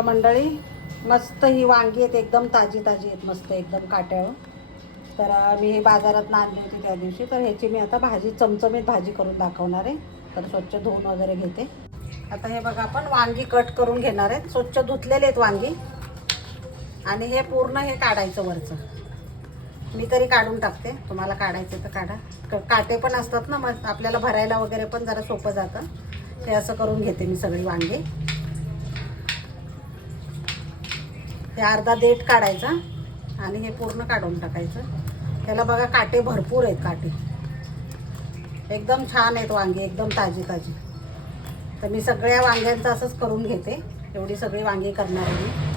मंडळी मस्त ही वांगी आहेत एकदम ताजी ताजी आहेत मस्त एकदम काट्यावर. तर मी हे बाजारात आणली होती त्या दिवशी तर ह्याची मी आता भाजी चमचमीत भाजी करून दाखवणार आहे. तर स्वच्छ धुवून वगैरे घेते. आता हे बघा आपण वांगी कट करून घेणार आहेत स्वच्छ धुतलेले आहेत वांगी. आणि हे पूर्ण हे काढायचं वरचं. मी तरी काढून टाकते. तुम्हाला काढायचं तर काढा. क- काटे पण असतात ना मग आपल्याला भरायला वगैरे पण जरा सोपं जातं. ते असं करून घेते मी सगळी वांगी. हे अर्धा देठ काढायचा आणि हे पूर्ण काढून टाकायचं. त्याला बघा काटे भरपूर आहेत काटे. एकदम छान आहेत वांगी एकदम ताजी ताजी तर मी सगळ्या वांग्यांचं असंच करून घेते. एवढी सगळी वांगी करणार आहे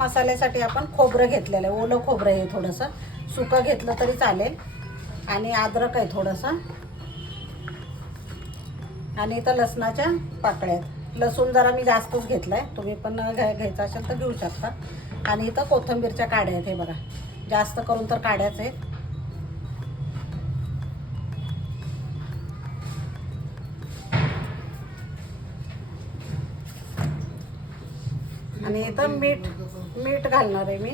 मसाल्यासाठी आपण खोबरं घेतलेलं आहे. ओलं खोबरं आहे थोडंसं. सुकं घेतलं तरी चालेल. आणि अद्रक आहे थोडंसं. आणि इथं लसणाच्या पाकळ्यात लसूण जरा मी जास्तच घेतलं आहे तुम्ही पण घ्या घ्यायचं असेल तर घेऊ शकता. आणि इथं कोथिंबीरच्या काड्या आहेत हे बघा. जास्त करून तर काड्याच आहेत. आणि इथं मीठ मीठ घालणार आहे मी.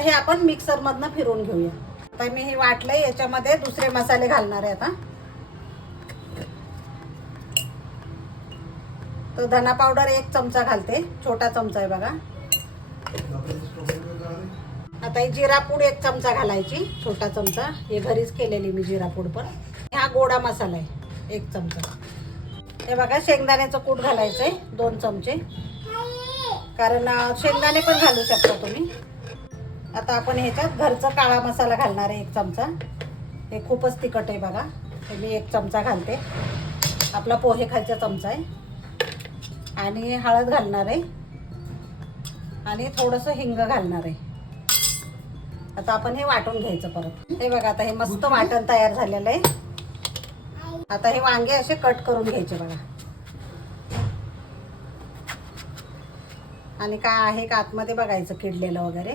हे आपण मिक्सरमधनं फिरून घेऊया. आता मी हे वाटलंय याच्यामध्ये दुसरे मसाले घालणार आहे आता. तर धना पावडर एक चमचा घालते. छोटा चमचा आहे बघा. आता ही जिरापूड एक चमचा घालायची. छोटा चमचा. हे घरीच केलेली मी जिरापूड पण. हा गोडा मसाला आहे. एक चमचा. हे बघा शेंगदाण्याचं कूट घालायचं आहे दोन चमचे. कारण शेंगदाणे पण घालू शकता तुम्ही. आता आपण ह्याच्यात घरचा काळा मसाला घालणार आहे एक चमचा. हे खूपच तिखट आहे बघा. हे मी एक चमचा घालते. आपला पोहे खायचा चमचा आहे. आणि हळद घालणार आहे. आणि थोडंसं हिंग घालणार आहे. आता आपण हे वाटून घ्यायचं परत. हे बघा आता हे मस्त वाटण तयार झालेलं आहे. आता हे वांगे असे कट करून घ्यायचे बघा. आणि काय आहे का आतमध्ये बघायचं किडलेलं वगैरे.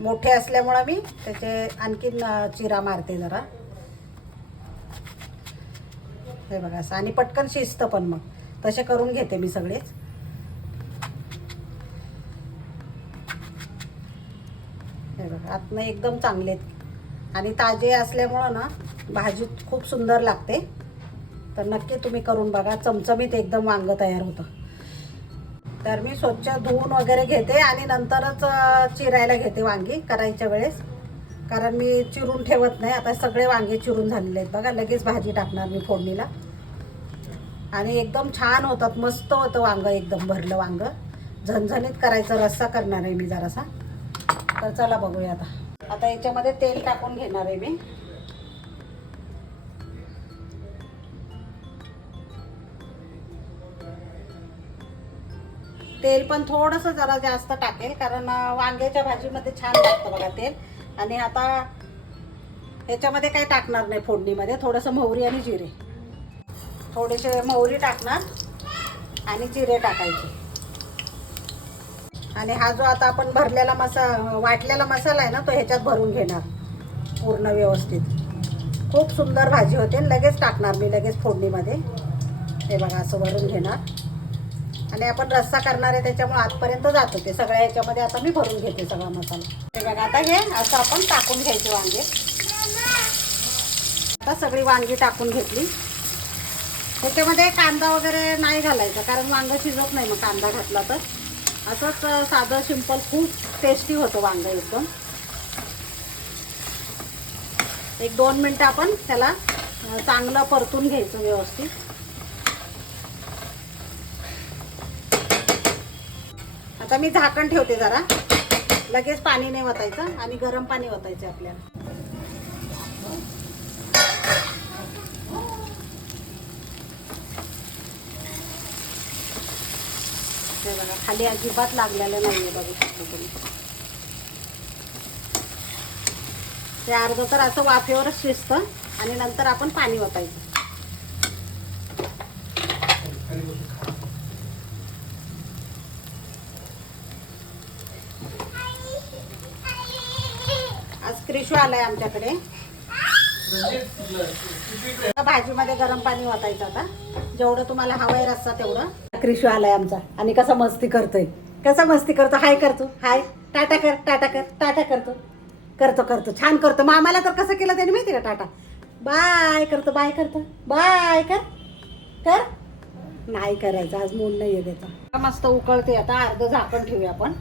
मोठे असल्यामुळं मी त्याचे आणखीन चिरा मारते जरा. हे बघा असं. आणि पटकन शिजतं पण मग. तसे करून घेते मी सगळेच. हे बघा आतनं एकदम चांगले आहेत. आणि ताजे असल्यामुळं ना भाजी खूप सुंदर लागते. तर नक्की तुम्ही करून बघा चमचमीत एकदम वांगं तयार होतं. तर मी स्वच्छ धुवून वगैरे घेते आणि नंतरच चिरायला घेते वांगी करायच्या वेळेस. कारण मी चिरून ठेवत नाही आता सगळे वांगे चिरून झालेले आहेत. बघा लगेच भाजी टाकणार मी फोडणीला. आणि एकदम छान होतात मस्त होतं वांग एकदम भरलं वांग. झणझणीत करायचं रस्सा करणार आहे मी जरासा. तर चला बघूया आता. आता याच्यामध्ये तेल टाकून घेणार आहे मी. तेल पण थोडंसं जरा जास्त टाकेल कारण वांग्याच्या भाजीमध्ये छान लागतं बघा तेल. आणि आता ह्याच्यामध्ये काही टाकणार नाही फोडणीमध्ये थोडंसं मोहरी आणि जिरे. थोडेसे मोहरी टाकणार आणि जिरे टाकायचे. आणि हा जो आता आपण भरलेला मसा वाटलेला मसाला आहे ना तो ह्याच्यात भरून घेणार पूर्ण व्यवस्थित. खूप सुंदर भाजी होते आणि लगेच टाकणार मी लगेच फोडणीमध्ये. हे बघा असं भरून घेणार. आणि आपण रस्सा करणार आहे त्याच्यामुळे आतपर्यंत जात ते. सगळ्या ह्याच्यामध्ये आता मी भरून घेते सगळा मसाला. हे बघा आता हे असं आपण टाकून घ्यायचे वांगे. आता सगळी वांगी टाकून घेतली. त्याच्यामध्ये कांदा वगैरे नाही घालायचा कारण वांगं शिजत नाही मग कांदा घातला तर. असंच साधं सिंपल खूप टेस्टी होतं वांगं एकदम. एक दोन मिनटं आपण त्याला चांगलं परतून घ्यायचं व्यवस्थित. आता मी झाकण ठेवते जरा. लगेच पाणी नाही वतायचं आणि गरम पाणी वतायचं आपल्याला. हे बघा. खाली अजिबात लागलेलं नाही आहे बघू शकतो तुम्ही. ते अर्ध तर असं वाफेवरच शिजतं आणि नंतर आपण पाणी वापरायचं आज क्रिशू आलाय आमच्याकडे. भाजीमध्ये गरम पाणी वाटायचं आता. जेवढं तुम्हाला हवाय रस्ता तेवढं. क्रिशू आलाय आमचा. आणि कसा मस्ती करतोय. कसा मस्ती करतो. हाय करतो हाय. टाटा कर टाटा कर टाटा करतो. करतो करतो. छान करतो. मामाला तर कसं केलं त्याने माहिती का टाटा? बाय करतो बाय करतो. बाय कर. कर. नाही करायचं. आज मूड नाही आहे त्याचा. मस्त उकळते. आता अर्ध झाकण ठेवूया आपण.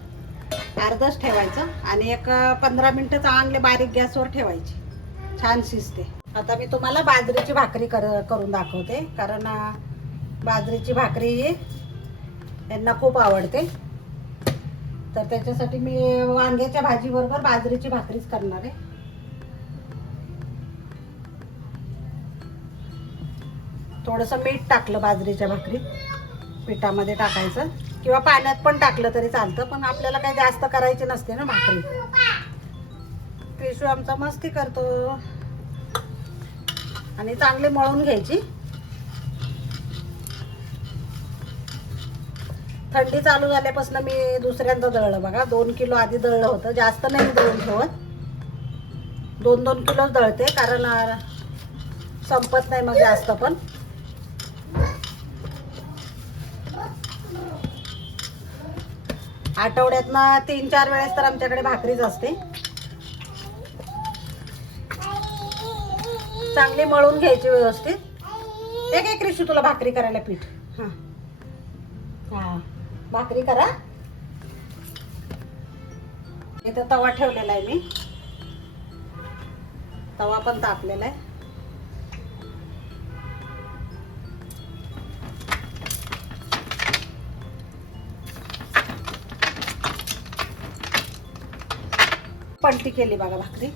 अर्धच ठेवायचं. आणि एक पंधरा मिनटं चांगले बारीक गॅसवर ठेवायची. छान शिजते. आता मी तुम्हाला बाजरीची भाकरी कर करून दाखवते. कारण बाजरीची भाकरी ही यांना खूप आवडते. तर त्याच्यासाठी मी वांग्याच्या भाजीबरोबर बाजरीची भाकरीच करणार आहे. थोडंसं मीठ टाकलं बाजरीच्या भाकरीत. पिठामध्ये टाकायचं. किंवा पाण्यात पण टाकलं तरी चालतं. पण आपल्याला काही जास्त करायची नसते ना भाकरी. पेशू आमचा मस्ती करतो. आणि चांगली मळून घ्यायची. थंडी चालू झाल्यापासून मी दुसऱ्यांदा दळलं. बघा दोन किलो आधी दळलं होतं. जास्त नाही दळून ठेवत. दोन दोन किलोच दळते कारण संपत नाही मग जास्त पण. आठवड्यात ना तीन चार वेळेस तर आमच्याकडे भाकरीच असते. चांगली मळून घ्यायची व्यवस्थित. हे काय क्रिशू तुला भाकरी करायला पीठ. हा. हा. भाकरी करा. इथं तवा ठेवलेला आहे मी. तवा पण तापलेला आहे. पलटी केली बघा भाकरी.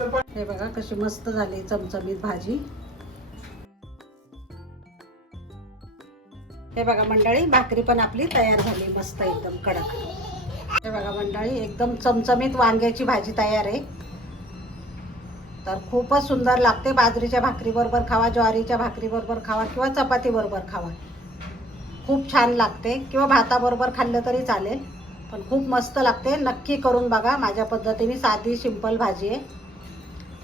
हे बघा कशी मस्त झाली चमचमीत भाजी. हे बघा मंडळी भाकरी पण आपली तयार झाली मस्त एकदम कडक. हे बघा मंडळी एकदम चमचमीत वांग्याची भाजी तयार आहे. तर खूपच सुंदर लागते बाजरीच्या भाकरीबरोबर खावा ज्वारीच्या भाकरीबरोबर खावा किंवा चपातीबरोबर खावा. खूप छान लागते किंवा भाताबरोबर खाल्लं तरी चालेल पण खूप मस्त लागते. नक्की करून बघा माझ्या पद्धतीने साधी सिंपल भाजी आहे.